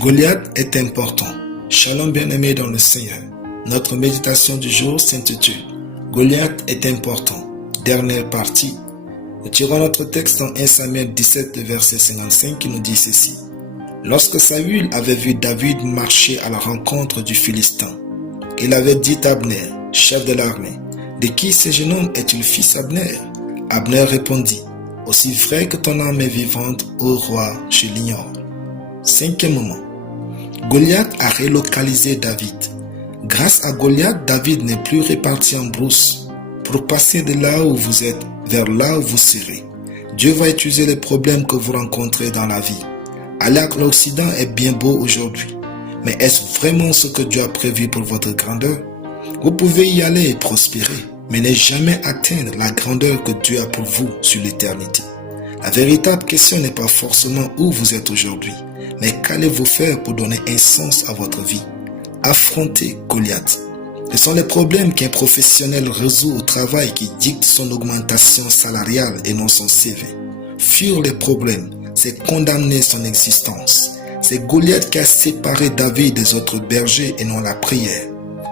Goliath est important. Shalom bien-aimés dans le Seigneur. Notre méditation du jour s'intitule Goliath est important. Dernière partie. Nous tirons notre texte dans 1 Samuel 17, verset 55 qui nous dit ceci. Lorsque Saül avait vu David marcher à la rencontre du Philistin, il avait dit à Abner, chef de l'armée, « De qui ce jeune homme est-il fils Abner ?» Abner répondit, « Aussi vrai que ton âme est vivante, ô roi, je l'ignore. » Cinquièmement, Goliath a relocalisé David. Grâce à Goliath, David n'est plus réparti en brousse pour passer de là où vous êtes vers là où vous serez. Dieu va utiliser les problèmes que vous rencontrez dans la vie. Aller à l'Occident est bien beau aujourd'hui, mais est-ce vraiment ce que Dieu a prévu pour votre grandeur? Vous pouvez y aller et prospérer, mais ne jamais atteindre la grandeur que Dieu a pour vous sur l'éternité. La véritable question n'est pas forcément où vous êtes aujourd'hui, mais qu'allez-vous faire pour donner un sens à votre vie? Affrontez Goliath. Ce sont les problèmes qu'un professionnel résout au travail qui dictent son augmentation salariale et non son CV. Fuir les problèmes, c'est condamner son existence. C'est Goliath qui a séparé David des autres bergers et non la prière.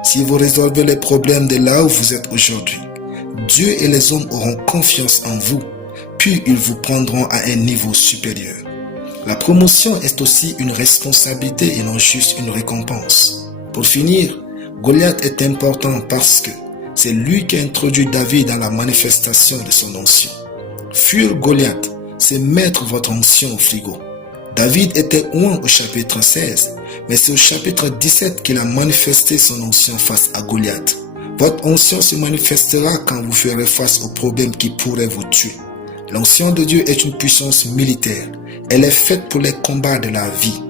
Si vous résolvez les problèmes de là où vous êtes aujourd'hui, Dieu et les hommes auront confiance en vous, puis ils vous prendront à un niveau supérieur. La promotion est aussi une responsabilité et non juste une récompense. Pour finir, Goliath est important parce que c'est lui qui a introduit David dans la manifestation de son onction. Fuir Goliath, c'est mettre votre onction au frigo. David était oint au chapitre 16, mais c'est au chapitre 17 qu'il a manifesté son onction face à Goliath. Votre onction se manifestera quand vous ferez face aux problèmes qui pourraient vous tuer. L'onction de Dieu est une puissance militaire. Elle est faite pour les combats de la vie.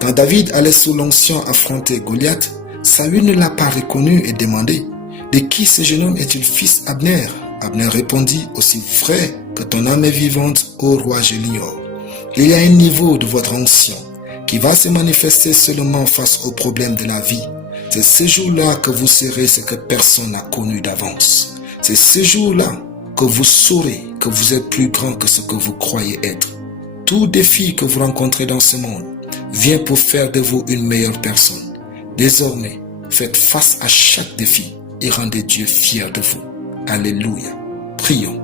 Quand David allait sous l'onction affronter Goliath, Saül ne l'a pas reconnu et demandé « De qui ce jeune homme est-il fils Abner ?» Abner répondit « Aussi vrai que ton âme est vivante, ô roi, je l'ignore. » Il y a un niveau de votre onction qui va se manifester seulement face aux problèmes de la vie. C'est ce jour-là que vous serez ce que personne n'a connu d'avance. C'est ce jour-là que vous saurez que vous êtes plus grand que ce que vous croyez être. Tout défi que vous rencontrez dans ce monde vient pour faire de vous une meilleure personne. Désormais, faites face à chaque défi et rendez Dieu fier de vous. Alléluia. Prions.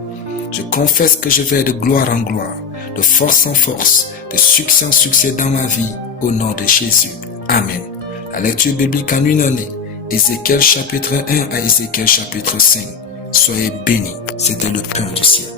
Je confesse que je vais de gloire en gloire, de force en force, de succès en succès dans ma vie, au nom de Jésus. Amen. La lecture biblique en une année, Ézéchiel chapitre 1 à Ézéchiel chapitre 5. Soyez bénis, c'est de le pain du ciel.